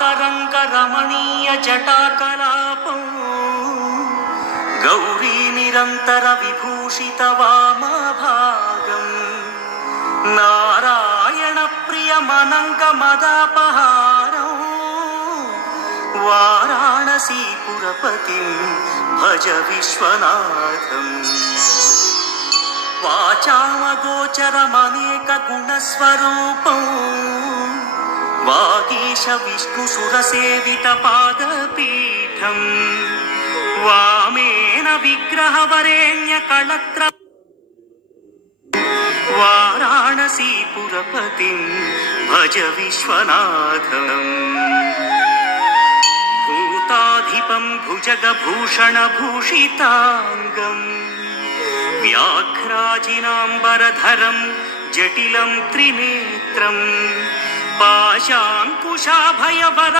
लालातरङ्गरमणीयजटाकलापौ गौरी निरन्तरविभूषितवामभागम् नारायणप्रियमनङ्गमदापहारौ वाराणसीपुरपतिं भज विश्वनाथम् वाचामगोचरमनेकगुणस्वरूपौ वागीश विष्णुसुरसेवितपादपीठम् वामेन विग्रहवरेण्यकळत्र वाराणसीपुरपतिं भज विश्वनाथम् भूताधिपं भुजगभूषणभूषिताङ्गम् व्याघ्राजिनाम्बरधरं जटिलं त्रिनेत्रं पाशाङ्कुशाभयवर